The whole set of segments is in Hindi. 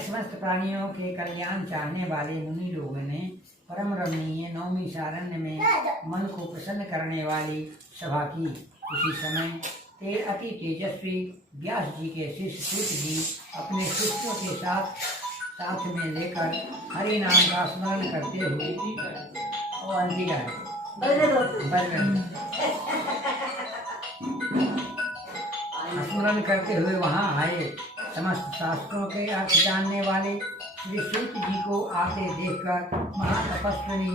समस्त प्राणियों के कल्याण चाहने वाले मुनि लोगों ने परम रमणीय नवमी सारण्य में मन को प्रसन्न करने वाली सभा की। उसी समय ते अति तेजस्वी व्यास जी के शिष्य सूत जी अपने शिष्यों के साथ में लेकर हरि नाम का स्मरण करते हुए स्मरण करते हुए वहाँ आए। समस्त शास्त्रों के अर्थ जानने वाले श्री सूत जी को आते देखकर महातपस्विनी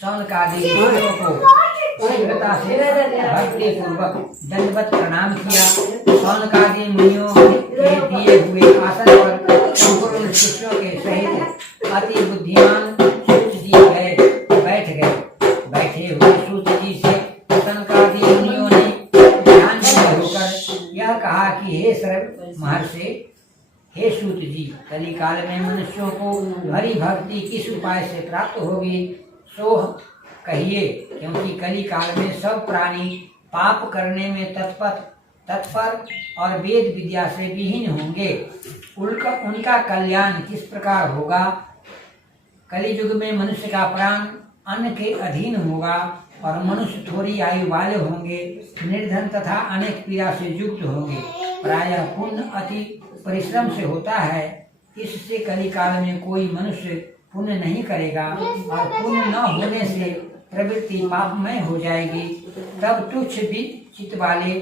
शौनकादि ऋषियों को शीघ्रता से भक्ति पूर्वक दंडवत प्रणाम किया। शौनकादि मुनियों के दिए हुए आसन पर संपूर्ण शिष्यों के सहित अति बुद्धिमान सूत जी बैठे हुए सूत जी से शौनकादि मुनियों ने ध्यान में होकर यह कहा कि हे सर्व महर्षि, हे सूत जी, कली काल में मनुष्यों को हरि भक्ति किस उपाय से प्राप्त होगी सो कहिए, क्योंकि कली काल में सब प्राणी पाप करने में तत्पर और वेद विद्या से विहीन होंगे। उनका कल्याण किस प्रकार होगा? कली युग में मनुष्य का प्राण अन्न के अधीन होगा और मनुष्य थोड़ी आयु वाले होंगे, निर्धन तथा अनेक पीड़ा से युक्त होंगे। प्रायः पुण्य अति परिश्रम से होता है, इससे कली काल में कोई मनुष्य पुण्य नहीं करेगा और पुण्य न होने से प्रवृत्ति पापमय हो जाएगी। तब तुच्छ चित्त वाले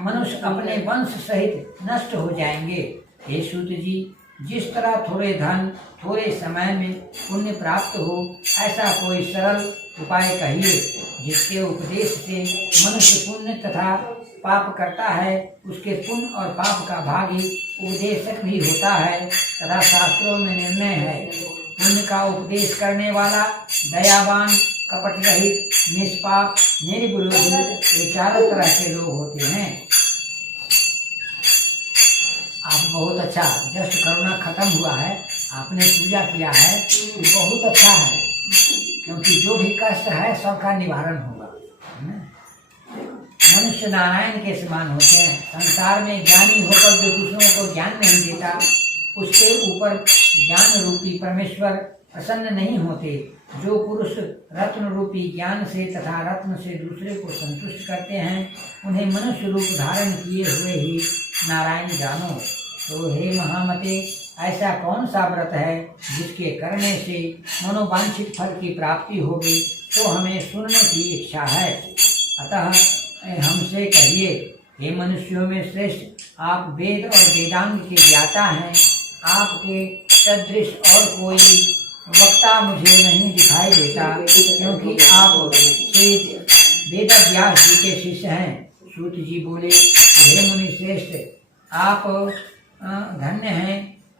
मनुष्य अपने वंश सहित नष्ट हो जाएंगे। हे सूत जी, जिस तरह थोड़े धन थोड़े समय में पुण्य प्राप्त हो, ऐसा कोई सरल उपाय कहिए जिसके उपदेश से मनुष्य पुण्य तथा पाप करता है, उसके पुण्य और पाप का भागी उपदेशक भी होता है तथा शास्त्रों में निर्णय है। पुण्य का उपदेश करने वाला दयावान, कपट रहित, निष्पाप, निर्विरोधी, ये चारों तरह के लोग होते हैं। आप बहुत अच्छा, जस्ट करुणा खत्म हुआ है, आपने पूजा किया है, बहुत अच्छा है, क्योंकि जो भी कष्ट है सबका निवारण होगा। मनुष्य नारायण के समान होते हैं। संसार में ज्ञानी होकर जो दूसरों को ज्ञान नहीं देता, उसके ऊपर ज्ञान रूपी परमेश्वर प्रसन्न नहीं होते। जो पुरुष रत्न रूपी ज्ञान से तथा रत्न से दूसरे को संतुष्ट करते हैं, उन्हें मनुष्य रूप धारण किए हुए ही नारायण जानो। तो हे महामते, ऐसा कौन सा व्रत है जिसके करने से मनोवांछित फल की प्राप्ति होगी, तो हमें सुनने की इच्छा है। अतः हमसे कहिए, हे मनुष्यों में श्रेष्ठ, आप वेद और वेदांग के ज्ञाता हैं। आपके सदृश और कोई वक्ता मुझे नहीं दिखाई देता, क्योंकि आप वेद व्यास जी के शिष्य हैं। सूत जी बोले, हे मुनि श्रेष्ठ, आप धन्य हैं,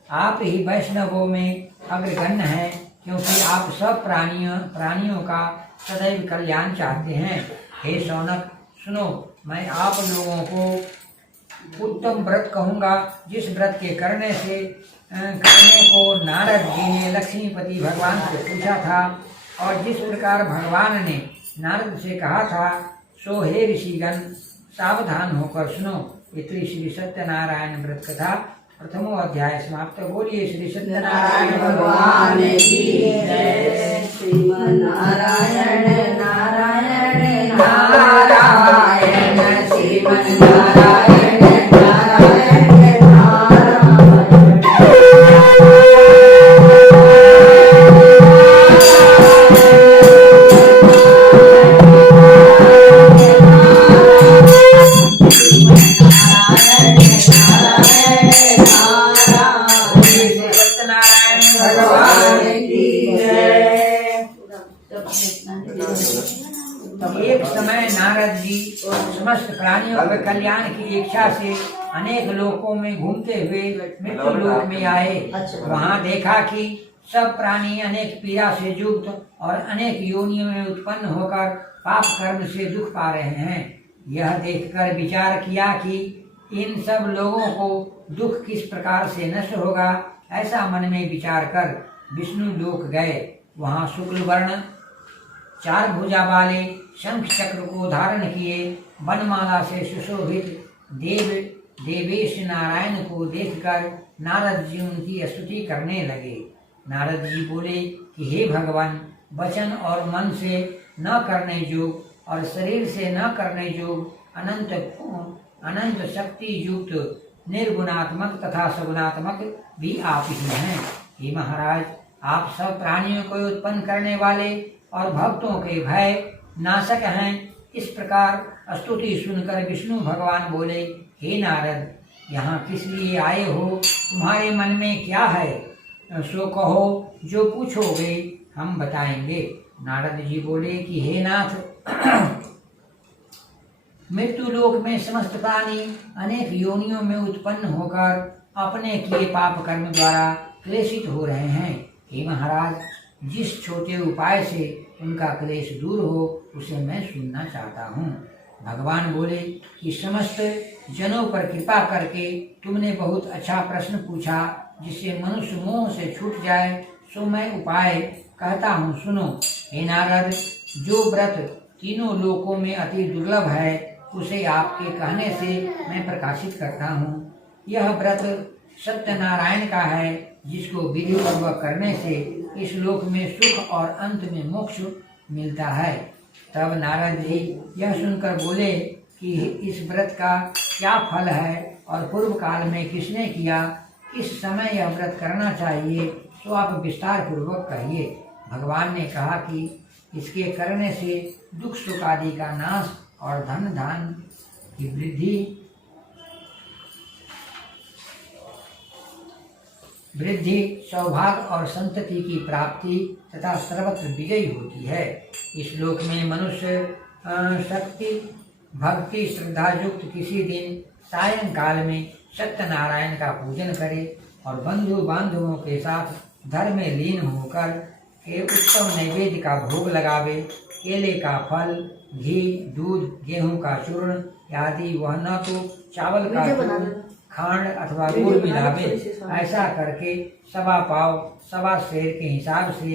आप ही वैष्णवों में अग्रगण्य हैं, क्योंकि आप सब प्राणियों का सदैव कल्याण चाहते हैं। हे शौनक, सुनो, मैं आप लोगों को उत्तम व्रत कहूँगा, जिस व्रत के करने को नारद जी ने लक्ष्मीपति भगवान से पूछा था और जिस प्रकार भगवान ने नारद से कहा था, सो हे ऋषिगण सावधान होकर सुनो। इति श्री सत्यनारायण व्रत कथा प्रथमो अध्याय समाप्त। बोलिए श्री सत्यनारायण भगवान की जय। श्रीमन्नारायण नारायण नारायण, श्रीमन्नारायण नारायण एक समय नारद जी समस्त प्राणियों के कल्याण की इच्छा से अनेक लोकों में घूमते हुए मृत्यु लोक में आए। वहाँ देखा कि सब प्राणी अनेक पीड़ा से युक्त और अनेक योनियों में उत्पन्न होकर पाप कर्म से दुख पा रहे हैं। यह देखकर विचार किया कि इन सब लोगों को दुख किस प्रकार से नष्ट होगा। ऐसा मन में विचार कर विष्णु लोक गए। वहाँ शुक्ल वर्ण 4 भुजा वाले शंख चक्र को धारण किए वनमाला से सुशोभित देव देवेश नारायण को देखकर नारद जी उनकी स्तुति करने लगे। नारद जी बोले कि हे भगवान, वचन और मन से न करने योग्य और शरीर से न करने योग्य अनंत शक्ति युक्त निर्गुणात्मक तथा सगुणात्मक भी आप ही हैं। हे महाराज, आप सब प्राणियों को उत्पन्न करने वाले और भक्तों के भय नाशक हैं। इस प्रकार स्तुति सुनकर विष्णु भगवान बोले, हे नारद, यहाँ किस लिए आए हो? तुम्हारे मन में क्या है? सो कहो, जो पूछोगे हम बताएंगे। नारद जी बोले कि हे नाथ, मृत्यु लोक में समस्त प्राणी अनेक योनियों में उत्पन्न होकर अपने किए पाप कर्म द्वारा क्लेशित हो रहे हैं। हे महाराज, जिस छोटे उपाय से उनका क्लेश दूर हो उसे मैं सुनना चाहता हूँ। भगवान बोले कि समस्त जनों पर कृपा करके तुमने बहुत अच्छा प्रश्न पूछा, जिससे मनुष्य मोह से छूट जाए, सो मैं उपाय कहता हूँ, सुनो। हे नारद, जो व्रत तीनों लोकों में अति दुर्लभ है उसे आपके कहने से मैं प्रकाशित करता हूँ। यह व्रत सत्यनारायण का है, जिसको विधि पूर्वक करने से इस लोक में सुख और अंत में मोक्ष मिलता है। तब नारद जी यह सुनकर बोले कि इस व्रत का क्या फल है और पूर्व काल में किसने किया, किस समय यह व्रत करना चाहिए, तो आप विस्तार पूर्वक कहिए। भगवान ने कहा कि इसके करने से दुख सुख आदि का नाश और धन धान की वृद्धि, सौभाग्य और संतति की प्राप्ति तथा सर्वत्र विजयी होती है। इस लोक में मनुष्य शक्ति भक्ति श्रद्धा युक्त किसी दिन सायंकाल में सत्यनारायण का पूजन करे और बंधु बांधवों के साथ धर्म में लीन होकर के उत्तम नैवेद्य का भोग लगावे। केले का फल, घी, दूध, गेहूं का चूर्ण आदि, वह न तो चावल का खांड अथवा गुड़ मिलावे। ऐसा करके सवा पाव सवा शेर के हिसाब से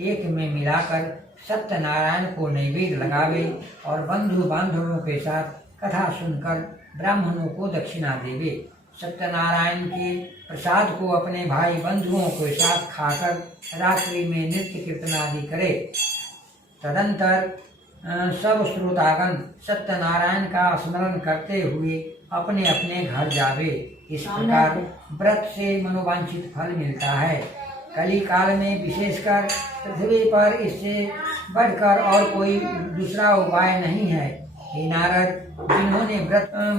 एक में मिलाकर सत्यनारायण को नैवेद्य लगावे और बंधु बांधवों के साथ कथा सुनकर ब्राह्मणों को दक्षिणा देवे। सत्यनारायण के प्रसाद को अपने भाई बंधुओं के साथ खाकर रात्रि में नृत्य कीर्तन आदि करे। तदंतर सब श्रोतागण सत्यनारायण का स्मरण करते हुए अपने अपने घर जावे। इस प्रकार व्रत से मनोवांछित फल मिलता है। कली काल में विशेषकर पृथ्वी पर इससे बढ़कर और कोई दूसरा उपाय नहीं है। हे नारद, जिन्होंने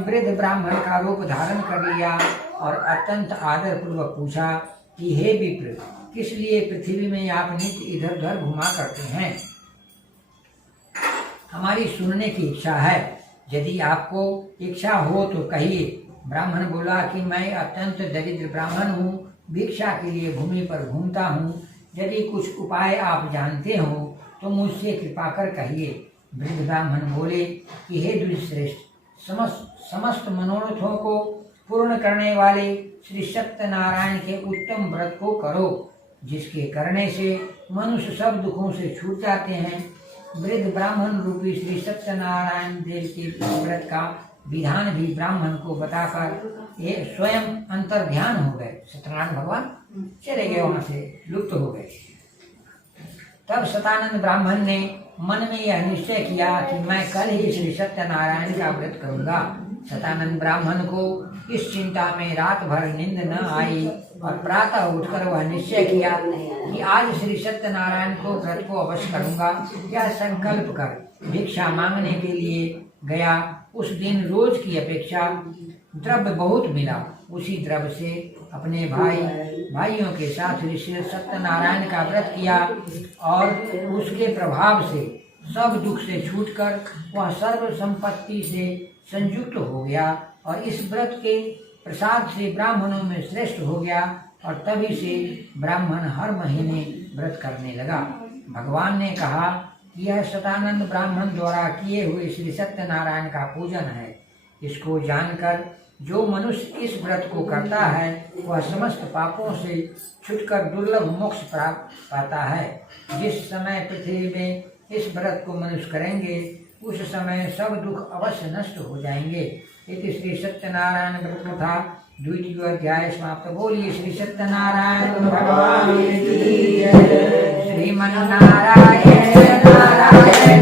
वृद्ध ब्राह्मण का रूप धारण कर लिया और अत्यंत आदर पूर्वक पूछा कि हे विप्र, किस लिए पृथ्वी में आप नित्य इधर उधर घुमा करते हैं? हमारी सुनने की इच्छा है, यदि आपको इच्छा हो तो कहिए। ब्राह्मण बोला कि मैं अत्यंत दरिद्र ब्राह्मण हूँ, भिक्षा के लिए भूमि पर घूमता हूँ। यदि कुछ उपाय आप जानते हो तो मुझसे कृपा कर कहिए। वृद्ध ब्राह्मण बोले कि हे द्विजश्रेष्ठ, समस्त मनोरथों को पूर्ण करने वाले श्री सत्यनारायण के उत्तम व्रत को करो, जिसके करने से मनुष्य सब दुखों से छूट जाते हैं। वृद्ध ब्राह्मण रूपी श्री सत्यनारायण देव के व्रत का विधान भी ब्राह्मण को बताकर ये स्वयं अंतर ध्यान हो गए। सत्यनारायण भगवान चले गए, वहां से लुप्त हो गए। तब सतानंद ब्राह्मण ने मन में यह निश्चय किया कि मैं कल ही श्री सत्यनारायण का व्रत करूंगा। सतानंद ब्राह्मण को इस चिंता में रात भर नींद न आई और प्रातः उठकर वह निश्चय किया कि आज श्री सत्यनारायण को व्रत को अवश्य करूंगा। यह संकल्प कर भिक्षा मांगने के लिए गया। उस दिन रोज की अपेक्षा द्रव्य बहुत मिला। उसी द्रव्य से अपने भाइयों के साथ श्री सत्यनारायण का व्रत किया और उसके प्रभाव से सब दुख से छूटकर वह सर्व संपत्ति से संयुक्त हो गया और इस व्रत के प्रसाद से ब्राह्मणों में श्रेष्ठ हो गया और तभी से ब्राह्मण हर महीने व्रत करने लगा। भगवान ने कहा कि यह सतानंद ब्राह्मण द्वारा किए हुए श्री सत्यनारायण का पूजन है। इसको जानकर जो मनुष्य इस व्रत को करता है वह समस्त पापों से छुटकर दुर्लभ मोक्ष प्राप्त पाता है। जिस समय पृथ्वी में इस व्रत को मनुष्य करेंगे उस समय सब दुख अवश्य नष्ट हो जाएंगे। इति श्री सत्यनारायण व्रत कथा द्वितीय अध्याय समाप्त। बोलिए श्री सत्यनारायण भगवान की जय। श्रीमन्नारायण नारायण नारायण